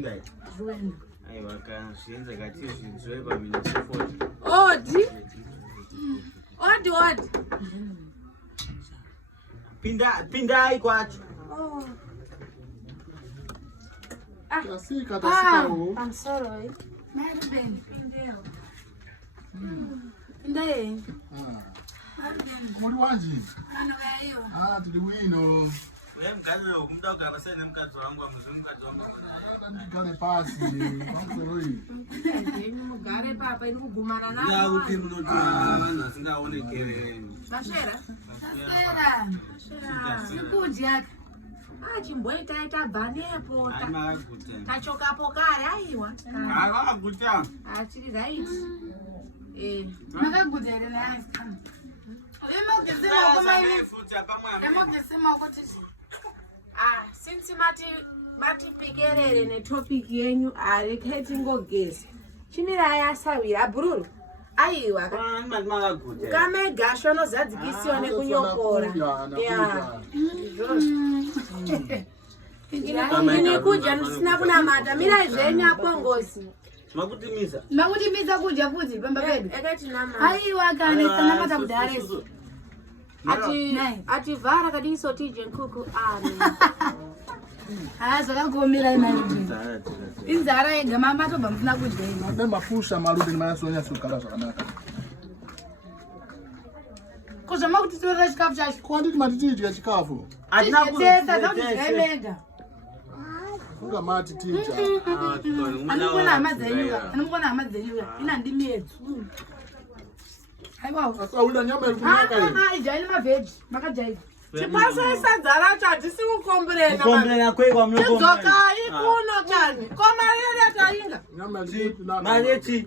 Pinda. Joana. Aiwa kazvienza kati zvidzweva mina support. Odi. Odi. Pindai kwacho. Oh. Tasika tasikawo. I'm sorry. Marben. Ndaye. Muri wanji. Anogayo. Tiri wino. Mkazi kumda ugaba sene mkazi wangu mkazi wangu. Ndikale pasi. Pamsoroi. Mugare papa iri kugumana nawo. Ya uti munoti singaonekere. Mashera. Sikudya. Chimboita tabvanepo. Ana guta. Tachokapo kare aiwa. Ava guta. Achiri right. Makagudya ere naye. Since mati pikerere netopic yenyu areketi ngogesi. Chinira yasavira bururu. Aiwa. Kame gasho no zadzikisiwa nekunyokora. Yeah. Ini kuja nisina kuna mata. Mira zvenyu apongosi. Makutimiza. Makutimiza kudya futi pamba pedu. Ekati nama. Aiwa kana sana mata kudareso. Ati vara kadiso tije nkuku zvakagomera inzara yega mama tobva musina kudya Mabe mafusha malude nimayasonya sukara zvakanaka. kuzvama kuti torera chikafu chacho Kwanditi matitidya chikafu. tijetesa zakudya mega Funga mati tija. anokona hama dzenyuka ina ndimi yedu aiwa Asaulida nyama irikunaka hivi. ijaini mavheji makajaika Chipasa isadza racho hatisi kukomborera. Kukomborera kwekwa munokomborera. Tidzokai kuno kani. Komarere tainga. Nyama irikunaka. Marechi.